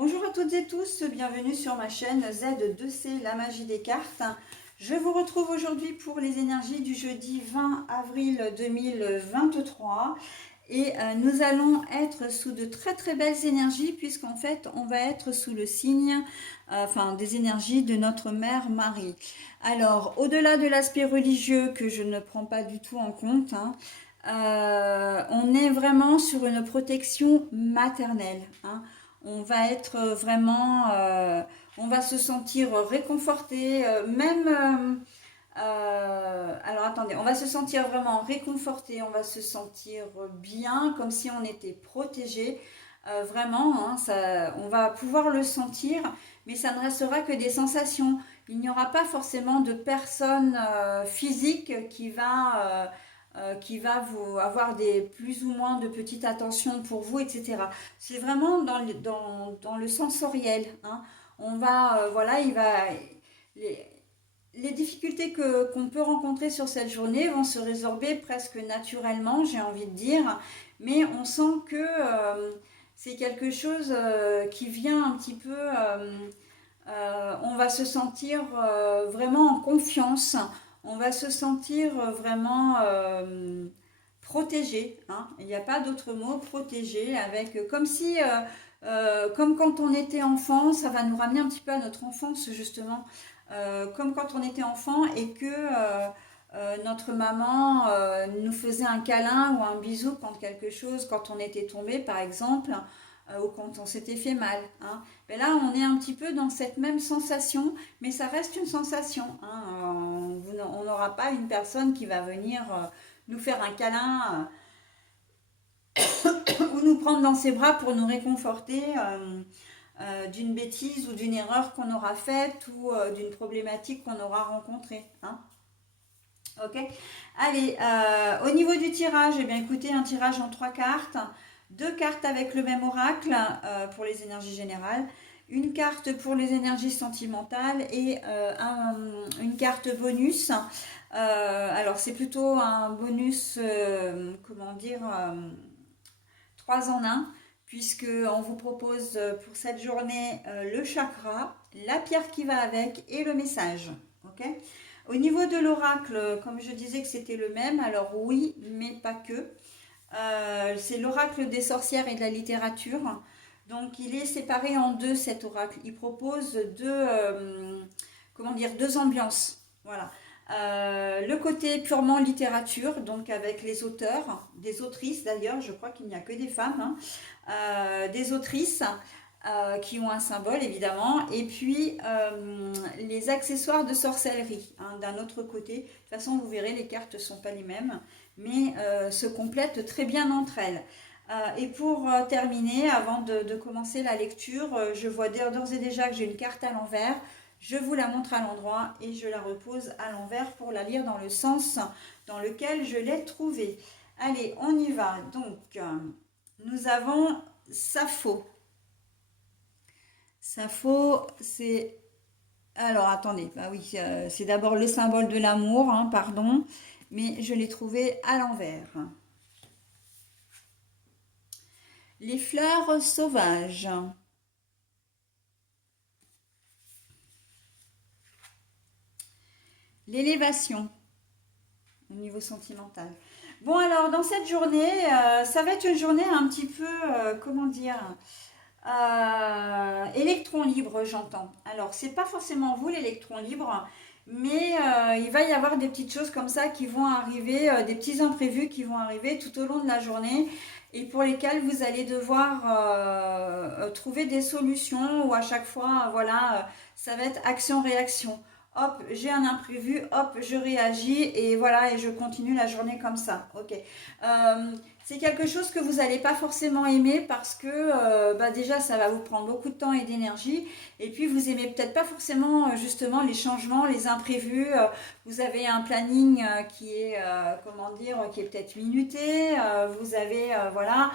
Bonjour à toutes et tous, bienvenue sur ma chaîne Z2C, la magie des cartes. Je vous retrouve aujourd'hui pour les énergies du jeudi 20 avril 2023 et nous allons être sous de très belles énergies puisqu'en fait on va être sous le signe, des énergies de notre mère Marie. Alors au-delà de l'aspect religieux que je ne prends pas du tout en compte, on est vraiment sur une protection maternelle. On va être vraiment, on va se sentir réconforté, alors attendez, on va se sentir vraiment réconforté, on va se sentir bien, comme si on était protégé. Vraiment, on va pouvoir le sentir, mais ça ne restera que des sensations. Il n'y aura pas forcément de personne physique qui va vous avoir des plus ou moins de petites attentions pour vous, etc. C'est vraiment dans le sensoriel. On va, voilà, les, les difficultés qu'on peut rencontrer sur cette journée vont se résorber presque naturellement, j'ai envie de dire, mais on sent que c'est quelque chose qui vient un petit peu, on va se sentir vraiment en confiance, on va se sentir vraiment protégé, il n'y a pas d'autre mot, protégé, avec comme si, comme quand on était enfant, ça va nous ramener un petit peu à notre enfance justement, comme quand on était enfant et que notre maman nous faisait un câlin ou un bisou quand on était tombé par exemple, ou quand on s'était fait mal. Mais là, on est un petit peu dans cette même sensation, mais ça reste une sensation. On n'aura pas une personne qui va venir nous faire un câlin ou nous prendre dans ses bras pour nous réconforter d'une bêtise ou d'une erreur qu'on aura faite ou d'une problématique qu'on aura rencontrée. Ok. Allez, au niveau du tirage, eh bien écoutez, un tirage en 3 cartes, 2 cartes avec le même oracle pour les énergies générales, une carte pour les énergies sentimentales et une carte bonus. Alors c'est plutôt un bonus, comment dire, 3 en 1, puisque on vous propose pour cette journée le chakra, la pierre qui va avec et le message. Ok. Au niveau de l'oracle, comme je disais que c'était le même, alors oui, mais pas que. C'est l'oracle des sorcières et de la littérature. Donc il est séparé en deux cet oracle. Il propose deux ambiances. Voilà. Le côté purement littérature, donc avec les auteurs, des autrices d'ailleurs, je crois qu'il n'y a que des femmes, des autrices qui ont un symbole évidemment, et puis les accessoires de sorcellerie d'un autre côté. De toute façon, vous verrez, les cartes ne sont pas les mêmes, mais se complètent très bien entre elles. Et pour terminer, avant de commencer la lecture, je vois d'ores et déjà que j'ai une carte à l'envers. Je vous la montre à l'endroit et je la repose à l'envers pour la lire dans le sens dans lequel je l'ai trouvée. Allez, on y va. Donc, nous avons Sappho. Sappho, c'est... Alors, attendez, bah oui, c'est d'abord le symbole de l'amour, pardon, mais je l'ai trouvé à l'envers. Les fleurs sauvages. L'élévation au niveau sentimental. Bon, alors, dans cette journée, ça va être une journée un petit peu, comment dire, électron libre, j'entends. Alors, c'est pas forcément vous, l'électron libre, mais il va y avoir des petites choses comme ça qui vont arriver, des petits imprévus qui vont arriver tout au long de la journée et pour lesquels vous allez devoir trouver des solutions ou à chaque fois, voilà, ça va être action-réaction. Hop, j'ai un imprévu, hop, je réagis et voilà, et je continue la journée comme ça. Ok. C'est quelque chose que vous n'allez pas forcément aimer parce que déjà ça va vous prendre beaucoup de temps et d'énergie et puis vous aimez peut-être pas forcément justement les changements, les imprévus. Vous avez un planning qui est qui est peut-être minuté. Vous avez voilà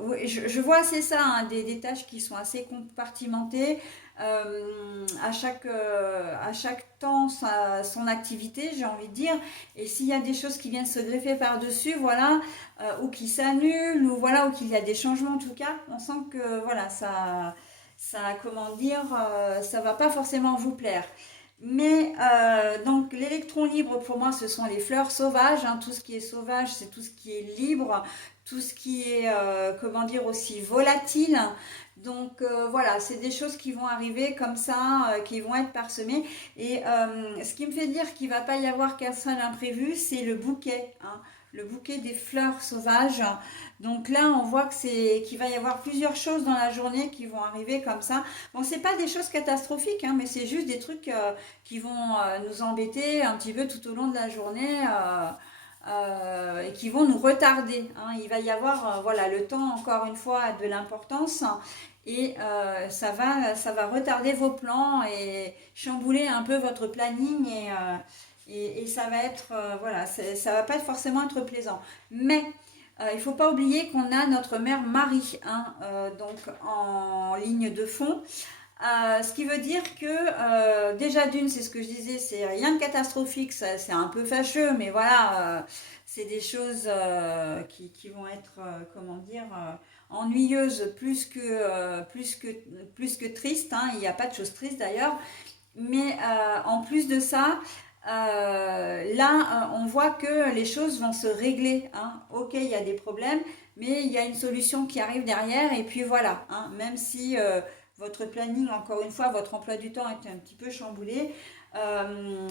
Oui, je vois c'est ça, hein, des tâches qui sont assez compartimentées. À chaque temps, son activité, j'ai envie de dire. Et s'il y a des choses qui viennent se greffer par-dessus, voilà, ou qui s'annulent, ou voilà, ou qu'il y a des changements en tout cas, on sent que voilà, comment dire, ça va pas forcément vous plaire. Mais donc l'électron libre pour moi ce sont les fleurs sauvages, hein. Tout ce qui est sauvage c'est tout ce qui est libre, tout ce qui est comment dire aussi volatile. Donc voilà, c'est des choses qui vont arriver comme ça, qui vont être parsemées. Et ce qui me fait dire qu'il ne va pas y avoir qu'un seul imprévu, c'est le bouquet, hein, le bouquet des fleurs sauvages. Donc là, on voit que qu'il va y avoir plusieurs choses dans la journée qui vont arriver comme ça. Bon, c'est pas des choses catastrophiques, hein, mais c'est juste des trucs qui vont nous embêter un petit peu tout au long de la journée. Et qui vont nous retarder, hein. Il va y avoir voilà, le temps, encore une fois, a de l'importance et ça va retarder vos plans et chambouler un peu votre planning et ça va être, voilà, ça va pas forcément être plaisant. Mais il ne faut pas oublier qu'on a notre mère Marie, hein, donc en ligne de fond. Ce qui veut dire que déjà d'une, c'est ce que je disais, c'est rien de catastrophique, c'est un peu fâcheux, mais voilà, c'est des choses qui vont être, comment dire, ennuyeuses plus que tristes, hein. Il n'y a pas de choses tristes d'ailleurs, mais en plus de ça, là, on voit que les choses vont se régler, hein. Ok, il y a des problèmes, mais il y a une solution qui arrive derrière, et puis voilà, hein. Même si votre planning, encore une fois, votre emploi du temps est un petit peu chamboulé,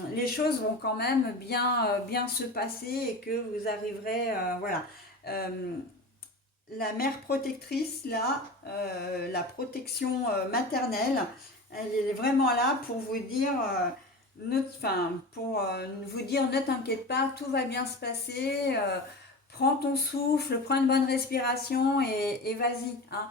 les choses vont quand même bien se passer et que vous arriverez, voilà. Euh, la mère protectrice, là, la protection maternelle, elle est vraiment là pour vous dire, pour vous dire, ne t'inquiète pas, tout va bien se passer, prends ton souffle, prends une bonne respiration et vas-y, hein.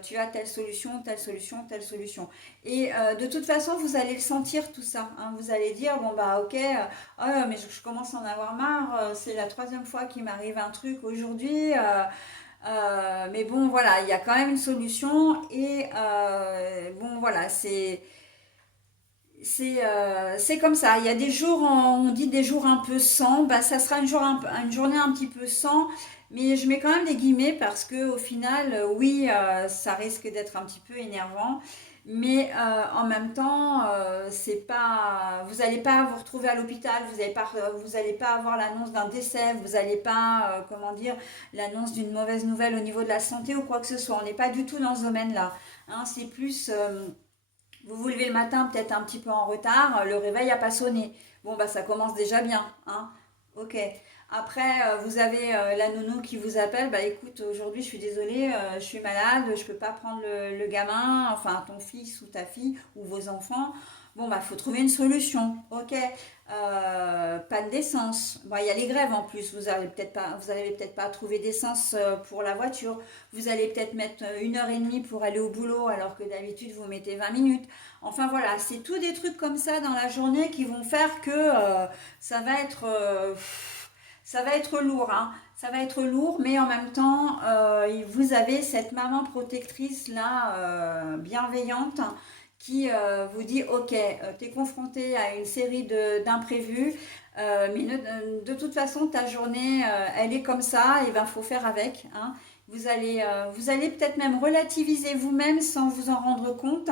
Tu as telle solution, telle solution, telle solution. Et de toute façon, vous allez le sentir tout ça, hein. Vous allez dire, bon bah ok, oh, mais je commence à en avoir marre, c'est la troisième fois qu'il m'arrive un truc aujourd'hui. Mais bon, voilà, il y a quand même une solution et bon, voilà, c'est comme ça. Il y a des jours, on dit des jours un peu sans, bah, ça sera une journée un petit peu sans, mais je mets quand même des guillemets parce que au final, oui, ça risque d'être un petit peu énervant, mais en même temps, c'est pas, vous n'allez pas vous retrouver à l'hôpital, vous allez pas avoir l'annonce d'un décès, vous n'allez pas, comment dire, l'annonce d'une mauvaise nouvelle au niveau de la santé ou quoi que ce soit. On n'est pas du tout dans ce domaine-là, hein. C'est plus vous vous levez le matin peut-être un petit peu en retard, le réveil n'a pas sonné. Bon, bah ça commence déjà bien, hein. Ok. Après, vous avez la nounou qui vous appelle, bah écoute, aujourd'hui je suis désolée, je suis malade, je peux pas prendre le gamin, enfin ton fils ou ta fille ou vos enfants. Bon, bah faut trouver une solution, ok. Pas d'essence. Bon, il y a les grèves en plus, vous allez peut-être pas trouver d'essence pour la voiture. Vous allez peut-être mettre 1 heure et demie pour aller au boulot alors que d'habitude vous mettez 20 minutes. Enfin voilà, c'est tout des trucs comme ça dans la journée qui vont faire que ça va être ça va être lourd, hein. Ça va être lourd, mais en même temps, vous avez cette maman protectrice là, bienveillante, qui vous dit ok, tu es confronté à une série d'imprévus, mais de toute façon ta journée elle est comme ça, et ben faut faire avec, hein. Vous allez peut-être même relativiser vous-même sans vous en rendre compte.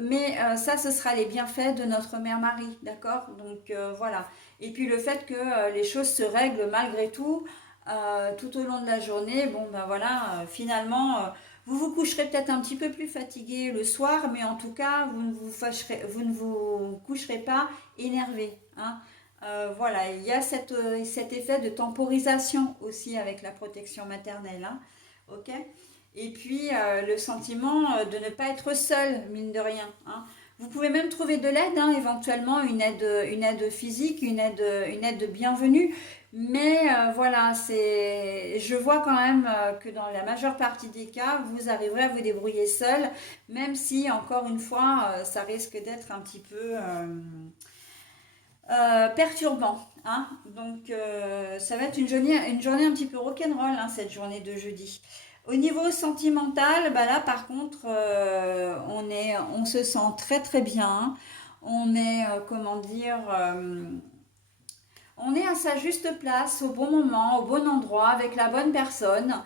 Mais ça, ce sera les bienfaits de notre mère Marie, d'accord. Donc voilà. Et puis le fait que les choses se règlent malgré tout, tout au long de la journée, bon ben voilà, finalement, vous vous coucherez peut-être un petit peu plus fatigué le soir, mais en tout cas, vous ne vous coucherez pas énervé, hein. Voilà, il y a cet effet de temporisation aussi avec la protection maternelle, hein. Ok. Et puis le sentiment de ne pas être seul, mine de rien, hein. Vous pouvez même trouver de l'aide, hein, éventuellement une aide physique, une aide bienvenue. Mais voilà, je vois quand même que dans la majeure partie des cas, vous arriverez à vous débrouiller seul, même si, encore une fois, ça risque d'être un petit peu perturbant. Hein. Donc, ça va être une journée un petit peu rock'n'roll, hein, cette journée de jeudi. Au niveau sentimental, bah là, par contre, on se sent très très bien. On est, comment dire, on est à sa juste place, au bon moment, au bon endroit, avec la bonne personne.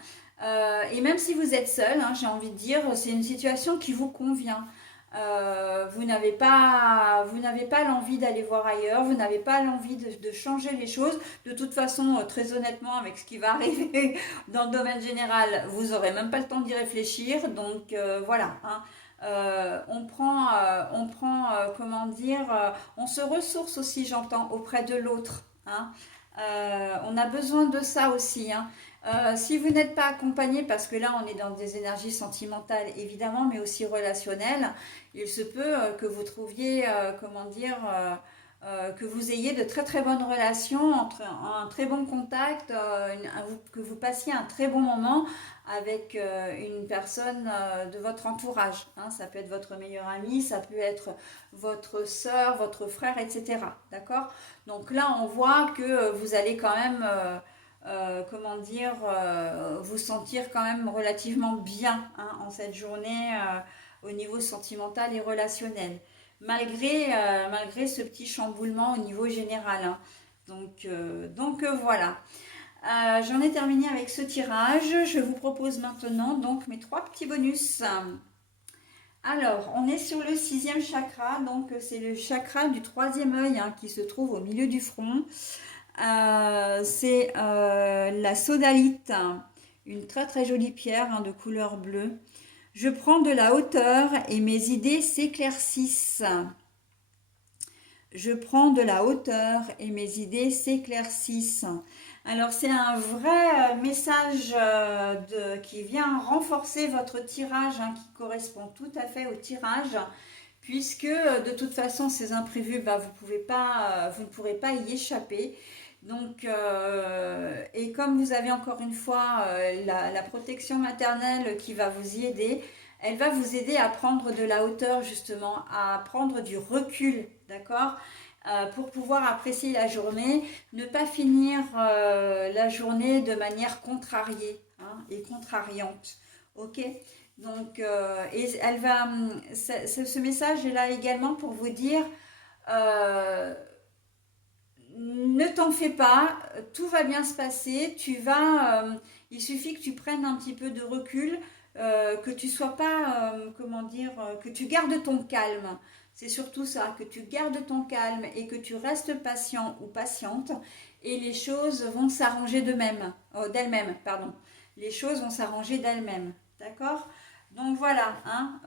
Et même si vous êtes seul, hein, j'ai envie de dire, c'est une situation qui vous convient. Vous n'avez pas l'envie d'aller voir ailleurs, vous n'avez pas l'envie de changer les choses. De toute façon, très honnêtement, avec ce qui va arriver dans le domaine général, vous n'aurez même pas le temps d'y réfléchir. Donc voilà, hein. Comment dire, on se ressource aussi, j'entends, auprès de l'autre. Hein. On a besoin de ça aussi. Hein. Si vous n'êtes pas accompagné, parce que là on est dans des énergies sentimentales évidemment, mais aussi relationnelles, il se peut que vous trouviez, que vous ayez de très très bonnes relations, un très bon contact, que vous passiez un très bon moment avec une personne de votre entourage. Hein. Ça peut être votre meilleur ami, ça peut être votre soeur, votre frère, etc. D'accord? Donc là, on voit que vous allez quand même, vous sentir quand même relativement bien, hein, en cette journée au niveau sentimental et relationnel, malgré ce petit chamboulement au niveau général. Hein. Donc voilà. J'en ai terminé avec ce tirage. Je vous propose maintenant donc mes 3 petits bonus. Alors, on est sur le 6e chakra, donc c'est le chakra du 3e œil, hein, qui se trouve au milieu du front. C'est la sodalite, une très très jolie pierre, hein, de couleur bleue. Je prends de la hauteur et mes idées s'éclaircissent. Je prends de la hauteur et mes idées s'éclaircissent. Alors c'est un vrai message qui vient renforcer votre tirage, hein, qui correspond tout à fait au tirage, puisque de toute façon ces imprévus, bah, vous ne pourrez pas y échapper. Donc, et comme vous avez encore une fois la protection maternelle qui va vous y aider, elle va vous aider à prendre de la hauteur justement, à prendre du recul, d'accord, pour pouvoir apprécier la journée, ne pas finir la journée de manière contrariée, hein, et contrariante, ok. Donc, et elle va, ce message est là également pour vous dire, ne t'en fais pas, tout va bien se passer, il suffit que tu prennes un petit peu de recul, que tu sois pas, que tu gardes ton calme. C'est surtout ça, que tu gardes ton calme et que tu restes patient ou patiente, et les choses vont s'arranger d'elles-mêmes, pardon. Les choses vont s'arranger d'elles-mêmes, d'accord? Donc voilà, hein,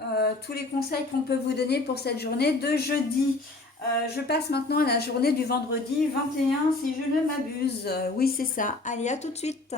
tous les conseils qu'on peut vous donner pour cette journée de jeudi. Je passe maintenant à la journée du vendredi 21, si je ne m'abuse. Oui, c'est ça. Allez, à tout de suite.